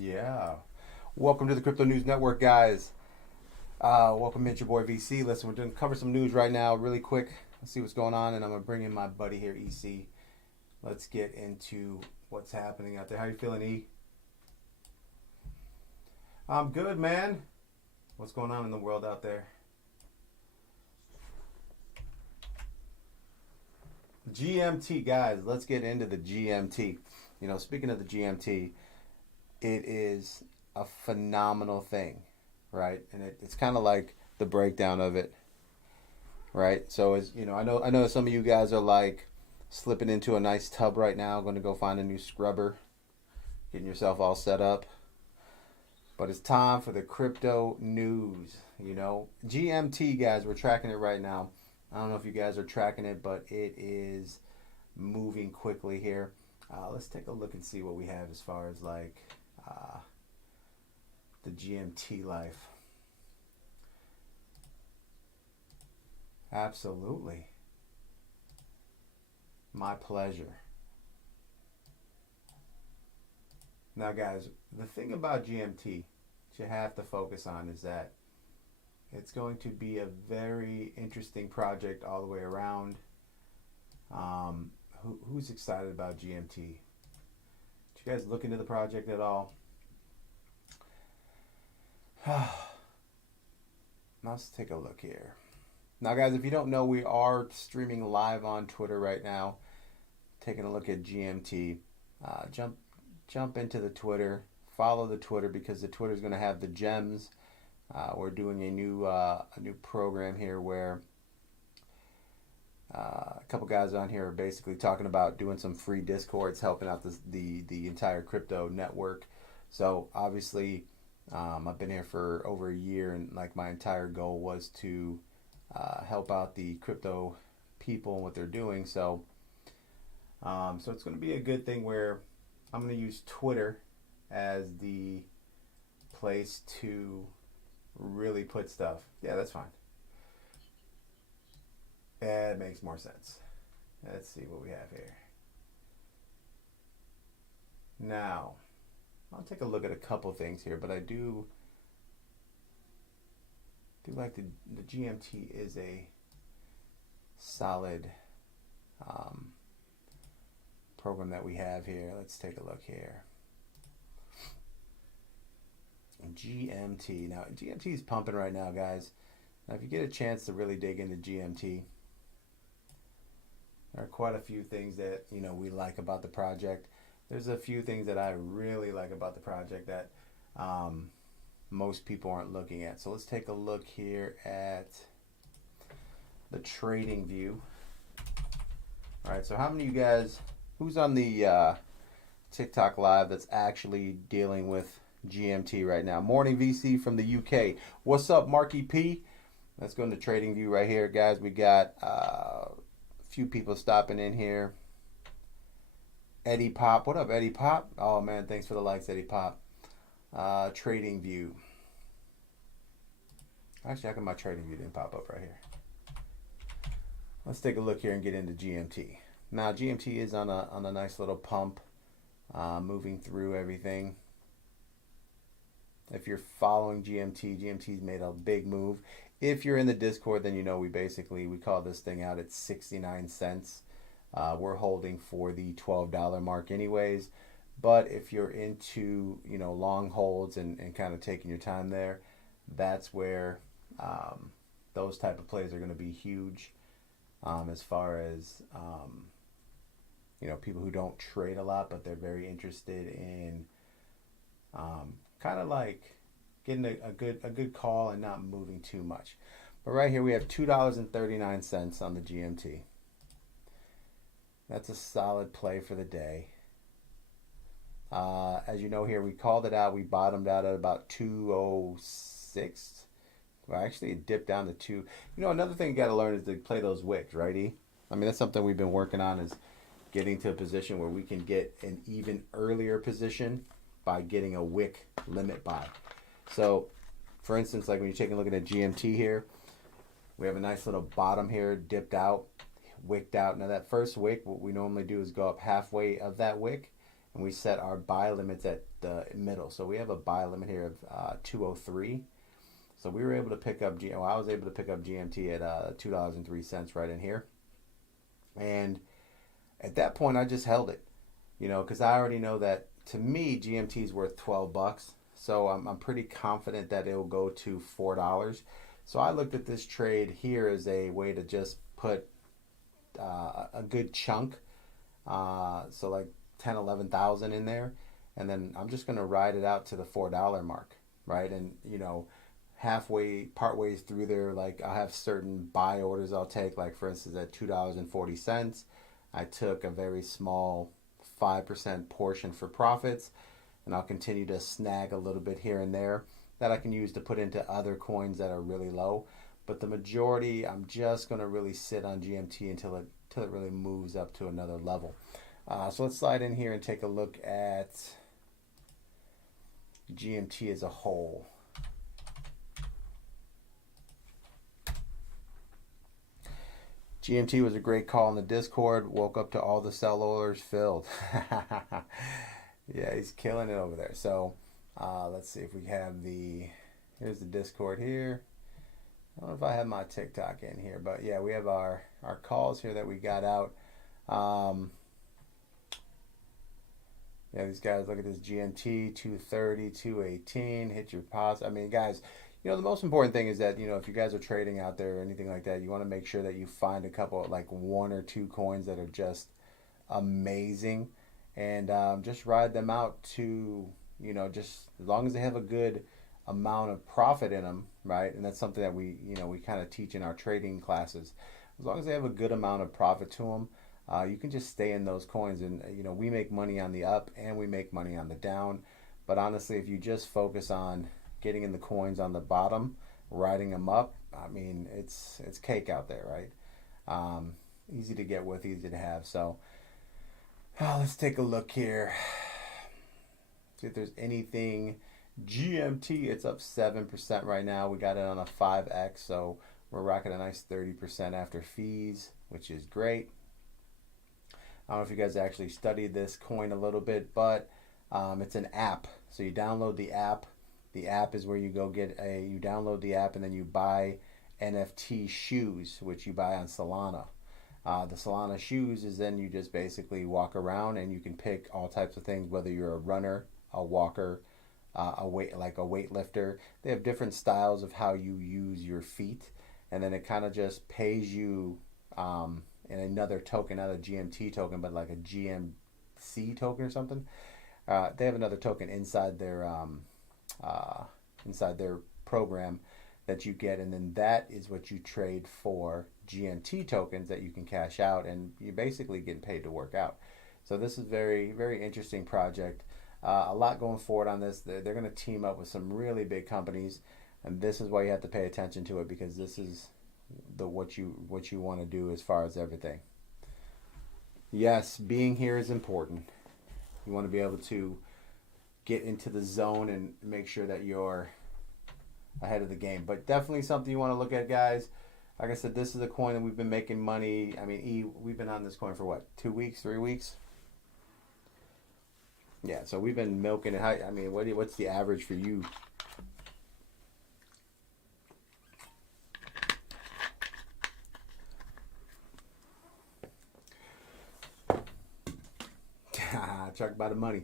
Yeah. Welcome to the Crypto News Network, guys. Welcome, it's your boy VC. Listen, we're going to cover some news right now, really quick. Let's see what's going on, and I'm going to bring in my buddy here, EC. Let's get into what's happening out there. How you feeling, E? I'm good, man. What's going on in the world out there? GMT, guys. Let's get into the GMT. You know, speaking of the GMT, it is a phenomenal thing, right? And it's kind of like the breakdown of it, right? So as you know, I know some of you guys are like slipping into a nice tub right now, going to go find a new scrubber, getting yourself all set up. But it's time for the crypto news. You know, GMT, guys, we're tracking it right now. I don't know if you guys are tracking it, but it is moving quickly here. Let's take a look and see what we have as far as like the GMT life. Absolutely. My pleasure. Now, guys, the thing about GMT that you have to focus on is that it's going to be a very interesting project all the way around. Who's excited about GMT? Did you guys look into the project at all? Let's take a look here. Now, guys, if you don't know, we are streaming live on Twitter right now, taking a look at GMT. Jump into the Twitter, follow the Twitter because the Twitter is going to have the gems. We're doing a new program here where a couple guys on here are basically talking about doing some free discords, helping out the entire crypto network. So obviously, I've been here for over a year, and like my entire goal was to help out the crypto people and what they're doing. So it's going to be a good thing where I'm going to use Twitter as the place to really put stuff. Yeah, that's fine. That makes more sense. Let's see what we have here. Now, I'll take a look at a couple things here, but I do like the GMT is a solid program that we have here. Let's take a look here. GMT. Now, GMT is pumping right now, guys. Now, if you get a chance to really dig into GMT, there are quite a few things that, you know, we like about the project. There's a few things that I really like about the project that most people aren't looking at. So let's take a look here at the trading view. All right, so how many of you guys, who's on the TikTok live that's actually dealing with GMT right now? Morning VC from the UK. What's up, Marky P? Let's go into trading view right here, guys. We got a few people stopping in here. Eddie Pop. What up, Eddie Pop? Oh, man, thanks for the likes, Eddie Pop. Trading view. Actually, how come my trading view didn't pop up right here? Let's take a look here and get into GMT. Now, GMT is on a nice little pump, moving through everything. If you're following GMT, GMT's made a big move. If you're in the Discord, then you know we call this thing out at 69 cents. We're holding for the $12 mark anyways. But if you're into, you know, long holds and kind of taking your time there, that's where those type of plays are going to be huge as far as, you know, people who don't trade a lot, but they're very interested in kind of like getting a good call and not moving too much. But right here we have $2.39 on the GMT. That's a solid play for the day. As you know here, we called it out. We bottomed out at about 206. Well, actually, it dipped down to 2. You know, another thing you got to learn is to play those wicks, right, E? I mean, that's something we've been working on, is getting to a position where we can get an even earlier position by getting a wick limit buy. So, for instance, like when you're taking a look at GMT here, we have a nice little bottom here, dipped out, wicked out. Now that first wick, what we normally do is go up halfway of that wick and we set our buy limits at the middle. So we have a buy limit here of 203. So we were able to pick up, well, I was able to pick up GMT at $2.03 right in here. And at that point, I just held it, because I already know that to me, GMT is worth $12. So I'm pretty confident that it will go to $4. So I looked at this trade here as a way to just put a good chunk, so like 10, 11,000 in there. And then I'm just going to ride it out to the $4 mark, right? And, halfway, part ways through there, like I'll have certain buy orders I'll take, like for instance at $2.40, I took a very small 5% portion for profits, and I'll continue to snag a little bit here and there that I can use to put into other coins that are really low. But the majority, I'm just going to really sit on GMT until it really moves up to another level. So let's slide in here and take a look at GMT as a whole. GMT was a great call in the Discord. Woke up to all the sell orders filled. Yeah, he's killing it over there. So let's see if we have here's the Discord here. I don't know if I have my TikTok in here, but yeah, we have our calls here that we got out. Yeah, these guys, look at this GMT, 230, 218, hit your pause. I mean, guys, the most important thing is that, if you guys are trading out there or anything like that, you want to make sure that you find a couple, like one or two coins that are just amazing, and just ride them out to, just as long as they have a good amount of profit in them, right? And that's something that we kind of teach in our trading classes. As long as they have a good amount of profit to them, you can just stay in those coins, and we make money on the up and we make money on the down. But honestly, if you just focus on getting in the coins on the bottom, riding them up, I mean, it's cake out there, right? Easy to get with, easy to have. So let's take a look here. See if there's anything. GMT, it's up 7% right now. We got it on a 5x, so we're rocking a nice 30% after fees, which is great. I don't know if you guys actually studied this coin a little bit, but it's an app. So you download the app. The app is where you go you download the app and then you buy NFT shoes, which you buy on Solana. The Solana shoes is then you just basically walk around and you can pick all types of things, whether you're a runner, a walker, a weightlifter. They have different styles of how you use your feet, and then it kind of just pays you in another token, not a GMT token, but like a GMC token or something. They have another token inside their program that you get, and then that is what you trade for GMT tokens that you can cash out, and you're basically getting paid to work out. So this is very, very interesting project. A lot going forward on this. They're going to team up with some really big companies, and this is why you have to pay attention to it, because this is what you want to do as far as everything. Yes, being here is important. You want to be able to get into the zone and make sure that you're ahead of the game. But definitely something you want to look at, guys. Like I said, this is a coin that we've been making money. I mean, we've been on this coin for what, 2 weeks, 3 weeks? Yeah, so we've been milking it. I mean, what's the average for you? Talk about the money.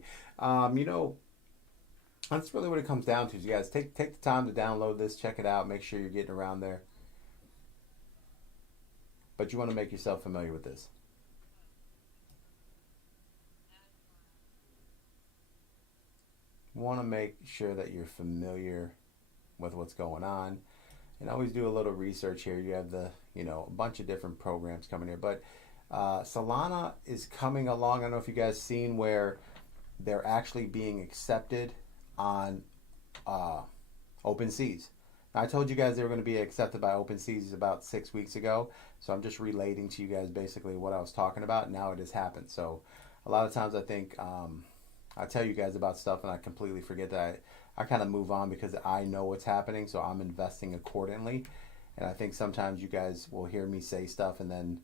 That's really what it comes down to. You guys take the time to download this, check it out, make sure you're getting around there. But you want to make yourself familiar with this. You want to make sure that you're familiar with what's going on, and always do a little research here. You have a bunch of different programs coming here, but Solana is coming along. I don't know if you guys seen where they're actually being accepted on OpenSeas. Now, I told you guys they were going to be accepted by OpenSeas about 6 weeks ago, so I'm just relating to you guys basically what I was talking about. Now it has happened. So a lot of times I think I tell you guys about stuff and I completely forget that I kind of move on because I know what's happening, so I'm investing accordingly. And I think sometimes you guys will hear me say stuff and then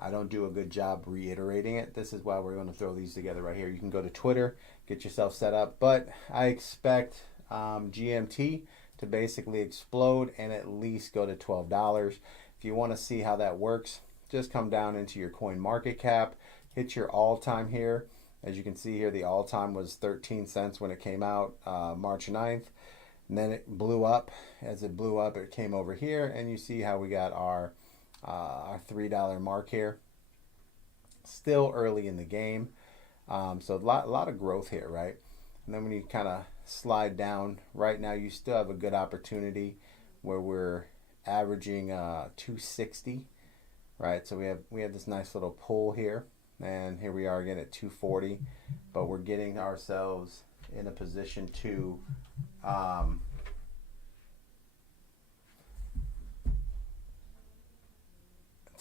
I don't do a good job reiterating it. This is why we're going to throw these together right here. You can go to Twitter, get yourself set up. But I expect GMT to basically explode and at least go to $12. If you want to see how that works, just come down into your coin market cap, hit your all-time here. As you can see here, the all-time was 13 cents when it came out March 9th. And then it blew up. As it blew up, it came over here, and you see how we got our $3 mark here. Still early in the game. So a lot of growth here, right? And then when you kind of slide down, right now you still have a good opportunity where we're averaging 260, right? So we have this nice little pull here, and here we are again at 240, but we're getting ourselves in a position to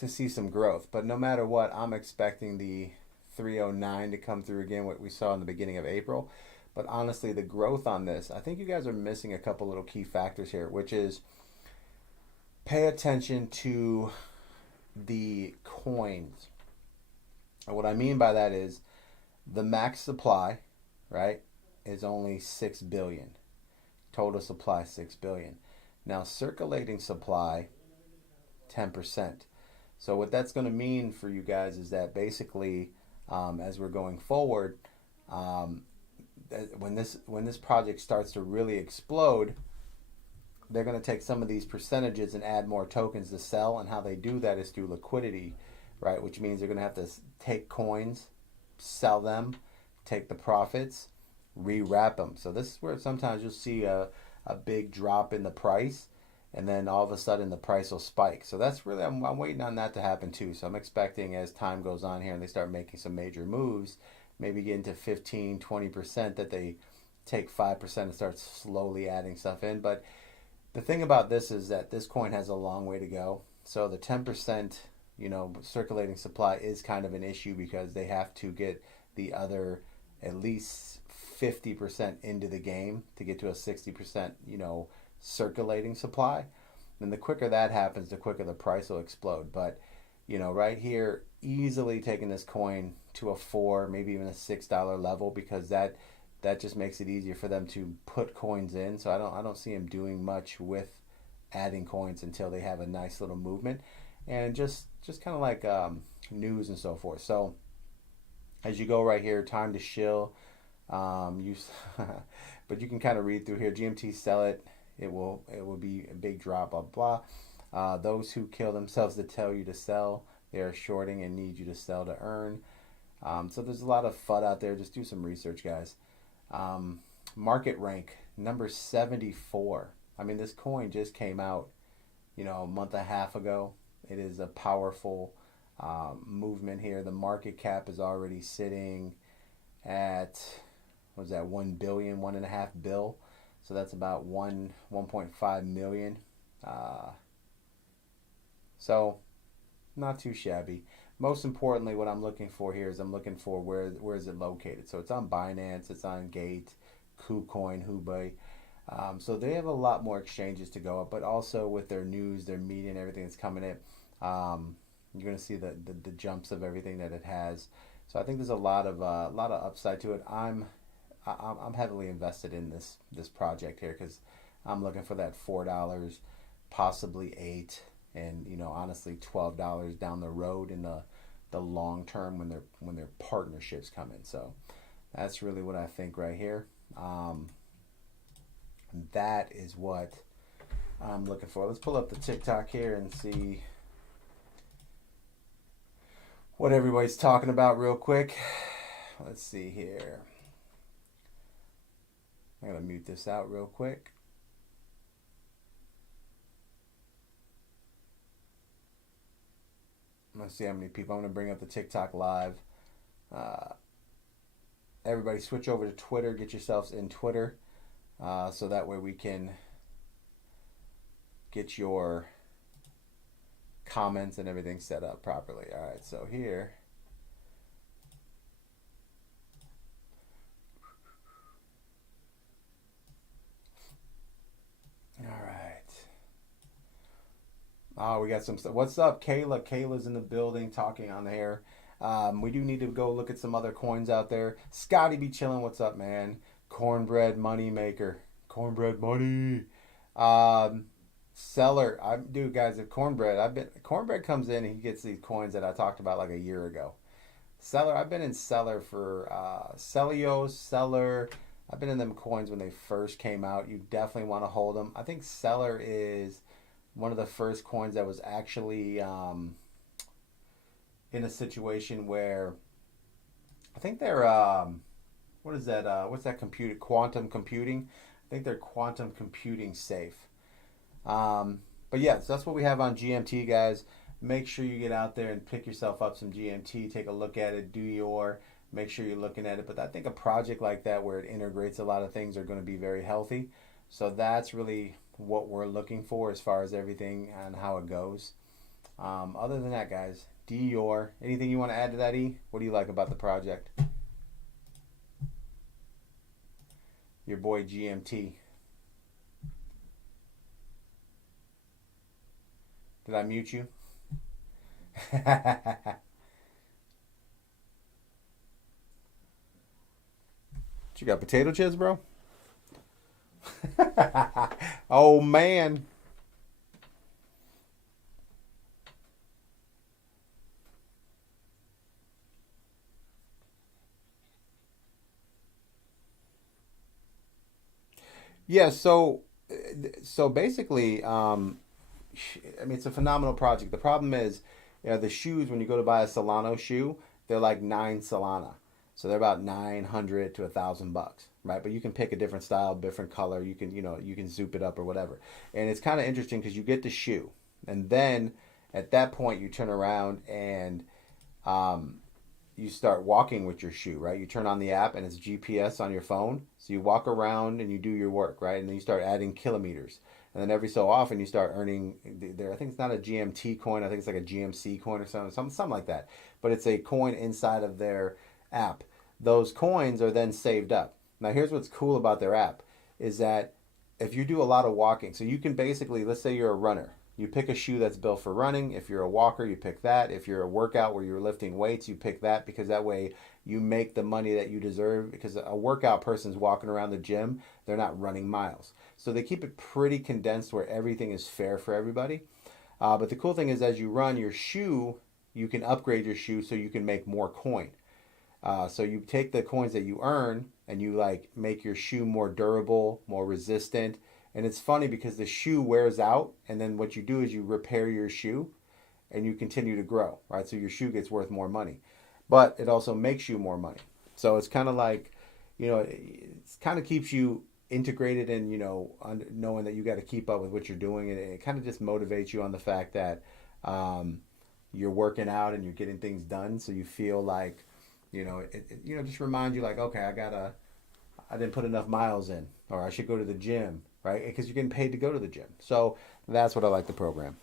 see some growth. But no matter what, I'm expecting the 309 to come through again, what we saw in the beginning of April. But honestly, the growth on this, I think you guys are missing a couple little key factors here, which is pay attention to the coins. And what I mean by that is the max supply, right, is only 6 billion. Total supply 6 billion. Now circulating supply 10%. So what that's going to mean for you guys is that basically, as we're going forward, when this project starts to really explode, they're going to take some of these percentages and add more tokens to sell. And how they do that is through liquidity, right? Which means they're going to have to take coins, sell them, take the profits, rewrap them. So this is where sometimes you'll see a big drop in the price, and then all of a sudden the price will spike. So that's really, I'm waiting on that to happen too. So I'm expecting as time goes on here and they start making some major moves, maybe getting to 15, 20%, that they take 5% and start slowly adding stuff in. But the thing about this is that this coin has a long way to go. So the 10%, circulating supply is kind of an issue because they have to get the other at least 50% into the game to get to a 60%, circulating supply. And the quicker that happens, the quicker the price will explode. But right here, easily taking this coin to a $4, maybe even a $6 level, because that just makes it easier for them to put coins in. So I don't see them doing much with adding coins until they have a nice little movement, and just kind of like news and so forth. So as you go right here, time to shill. But you can kind of read through here. GMT sell it. It will be a big drop, blah, blah. Those who kill themselves to tell you to sell, they are shorting and need you to sell to earn. So there's a lot of FUD out there. Just do some research, guys. Market rank, number 74. I mean, this coin just came out, a month and a half ago. It is a powerful movement here. The market cap is already sitting at, what was that, 1 billion, 1.5 bill. So that's about 1.5 million. So not too shabby. Most importantly, what I'm looking for here is I'm looking for where is it located. So it's on Binance, it's on Gate, KuCoin, Hubei. So they have a lot more exchanges to go up, but also with their news, their media, and everything that's coming in, you're going to see the jumps of everything that it has. So I think there's a lot of upside to it. I'm heavily invested in this project here because I'm looking for that $4, possibly $8, and honestly $12 down the road in the long term when their partnerships come in. So that's really what I think right here. That is what I'm looking for. Let's pull up the TikTok here and see what everybody's talking about real quick. Let's see here. I'm going to mute this out real quick. Let's see how many people. I'm going to bring up the TikTok live. Everybody switch over to Twitter. Get yourselves in Twitter. So that way we can get your comments and everything set up properly. All right, so here. All right. Oh, we got some stuff. What's up, Kayla? Kayla's in the building talking on the air. We do need to go look at some other coins out there. Scotty be chilling. What's up, man? Cornbread money maker. Cornbread money. Um, Seller. Dude, guys. If cornbread comes in and he gets these coins that I talked about like a year ago. Seller. I've been in Seller for Celios, Seller. I've been in them coins when they first came out. You definitely want to hold them. I think Seller is one of the first coins that was actually in a situation where I think they're what is that? What's that computed? Quantum computing. I think they're quantum computing safe. But yes, that's what we have on GMT, guys. Make sure you get out there and pick yourself up some GMT. Take a look at it. Do your make sure you're looking at it. But I think a project like that where it integrates a lot of things are going to be very healthy. So that's really what we're looking for as far as everything and how it goes. Other than that, guys, Dior. Anything you want to add to that, E? What do you like about the project? Your boy GMT. Did I mute you? You got potato chips, bro? Oh man. Yeah, so basically, I mean, it's a phenomenal project. The problem is, the shoes when you go to buy a Solano shoe, they're like 9 Solana, so they're about 900 to $1,000, right? But you can pick a different style, different color. You can you can zoop it up or whatever, and it's kind of interesting because you get the shoe, and then at that point you turn around and um, you start walking with your shoe, right? You turn on the app and it's GPS on your phone. So you walk around and you do your work, right? And then you start adding kilometers. And then every so often you start earning there. I think it's not a GMT coin. I think it's like a GMC coin or something like that. But it's a coin inside of their app. Those coins are then saved up. Now here's what's cool about their app is that if you do a lot of walking, so you can basically, let's say you're a runner, you pick a shoe that's built for running. If you're a walker, you pick that. If you're a workout where you're lifting weights, you pick that because that way you make the money that you deserve. Because a workout person's walking around the gym, they're not running miles. So they keep it pretty condensed where everything is fair for everybody. But the cool thing is, as you run your shoe, you can upgrade your shoe so you can make more coin. So you take the coins that you earn and you like make your shoe more durable, more resistant. And it's funny because the shoe wears out, and then what you do is you repair your shoe and you continue to grow, right? So your shoe gets worth more money, but it also makes you more money. So it's kind of like, it kind of keeps you integrated and, knowing that you got to keep up with what you're doing. And it kind of just motivates you on the fact that you're working out and you're getting things done. So you feel like, just remind you like, okay, I didn't put enough miles in, or I should go to the gym, right? Because you're getting paid to go to the gym. So that's what I like the program.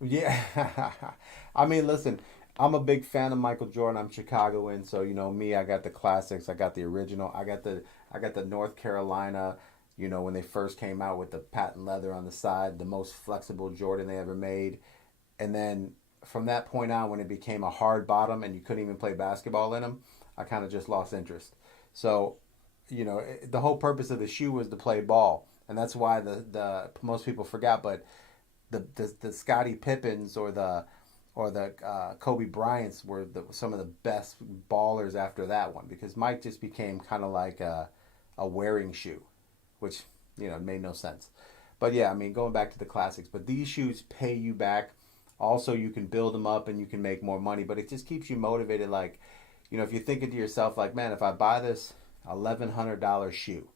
Yeah. I mean, listen, I'm a big fan of Michael Jordan. I'm Chicagoan, so me, I got the classics, I got the original, I got the North Carolina, when they first came out with the patent leather on the side, the most flexible Jordan they ever made. And then from that point on, when it became a hard bottom and you couldn't even play basketball in them, I kind of just lost interest. So, the whole purpose of the shoe was to play ball, and that's why the most people forgot. But the Scottie Pippens or the Kobe Bryants were some of the best ballers after that one because Mike just became kind of like a wearing shoe, which made no sense. But yeah, I mean, going back to the classics, but these shoes pay you back. Also, you can build them up and you can make more money, but it just keeps you motivated. Like, if you're thinking to yourself, like, man, if I buy this $1,100 shoe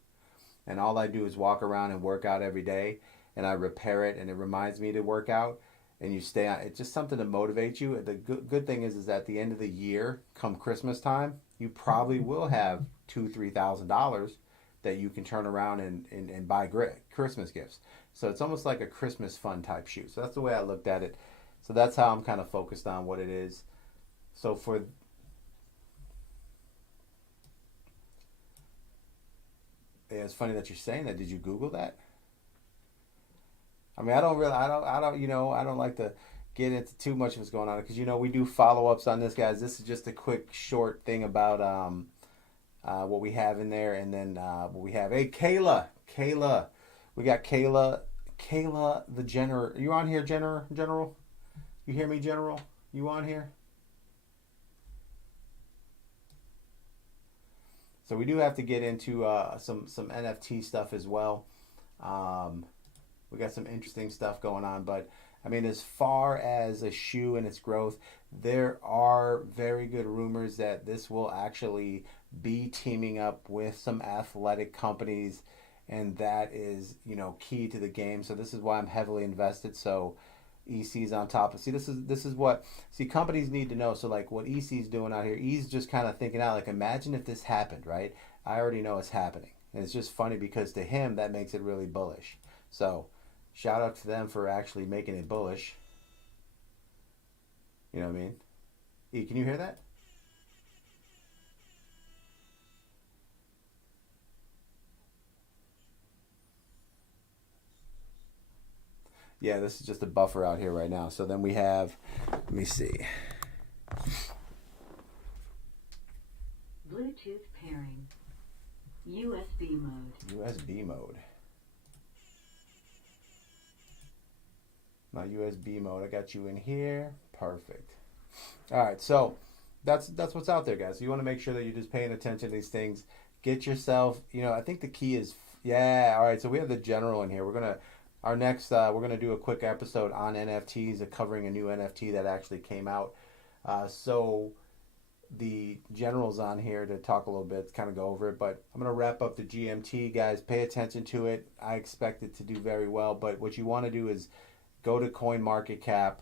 and all I do is walk around and work out every day and I repair it and it reminds me to work out and you stay on, it's just something to motivate you. The good thing is at the end of the year, come Christmas time, you probably will have $2,000-3,000 that you can turn around and buy Christmas gifts. So it's almost like a Christmas fun type shoe. So that's the way I looked at it. So that's how I'm kind of focused on what it is. So for Yeah, it's funny that you're saying that. Did you Google that? I mean, I don't, I don't like to get into too much of what's going on because we do follow ups on this, guys. This is just a quick, short thing about what we have in there, and then what we have. Hey, Kayla, we got Kayla the General. You on here, General? You hear me, General? You on here? So we do have to get into some NFT stuff as well. Um, we got some interesting stuff going on, but I mean, as far as a shoe and its growth, there are very good rumors that this will actually be teaming up with some athletic companies, and that is key to the game. So this is why I'm heavily invested. So EC's on top of. See, this is what companies need to know. So like what EC's doing out here, he's just kind of thinking out like, imagine if this happened, right? I already know it's happening, and it's just funny because to him that makes it really bullish. So shout out to them for actually making it bullish. You know what I mean? E, can you hear that? Yeah, this is just a buffer out here right now. So then we have, let me see, Bluetooth pairing. USB mode. USB mode. My USB mode. I got you in here. Perfect. All right, so that's what's out there, guys. So you want to make sure that you're just paying attention to these things. Get yourself, I think the key is, yeah. All right, so we have the general in here. Our next, we're gonna do a quick episode on NFTs, covering a new NFT that actually came out. So the general's on here to talk a little bit, kind of go over it. But I'm gonna wrap up the GMT, guys. Pay attention to it. I expect it to do very well. But what you want to do is go to CoinMarketCap,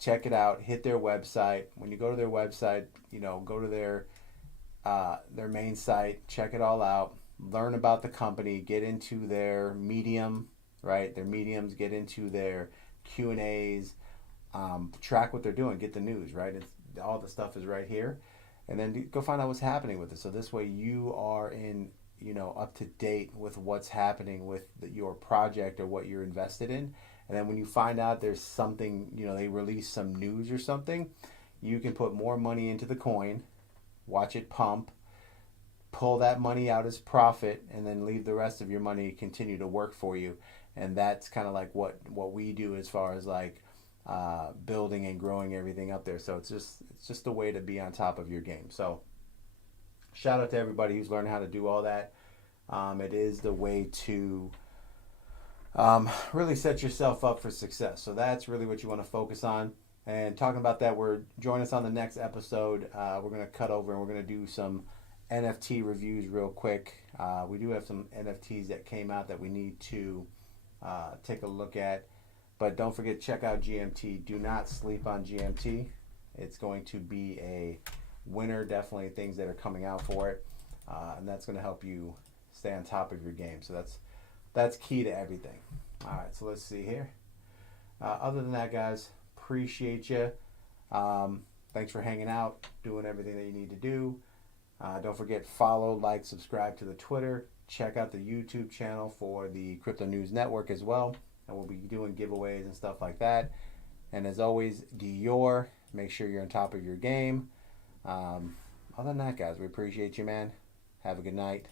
check it out, hit their website. When you go to their website, go to their main site, check it all out, learn about the company, get into their Medium, right? Their Mediums, get into their Q&As, track what they're doing, get the news, right? All the stuff is right here, and then go find out what's happening with it. So this way you are in, up to date with what's happening with your project or what you're invested in. And then when you find out there's something, they release some news or something, you can put more money into the coin, watch it pump, pull that money out as profit, and then leave the rest of your money continue to work for you. And that's kind of like what we do as far as like building and growing everything up there. So it's just a way to be on top of your game. So shout out to everybody who's learning how to do all that. It is the way to really set yourself up for success. So that's really what you want to focus on. And talking about that, join us on the next episode. We're going to cut over and we're going to do some NFT reviews real quick. We do have some NFTs that came out that we need to take a look at. But don't forget, check out GMT. Do not sleep on GMT. It's going to be a winner. Definitely things that are coming out for it. And that's going to help you stay on top of your game. So that's key to everything. All right, so let's see here. Other than that, guys, appreciate you. Thanks for hanging out, doing everything that you need to do. Don't forget, follow, like, subscribe to the Twitter. Check out the YouTube channel for the Crypto News Network as well. And we'll be doing giveaways and stuff like that. And as always, Dior, make sure you're on top of your game. Other than that, guys, we appreciate you, man. Have a good night.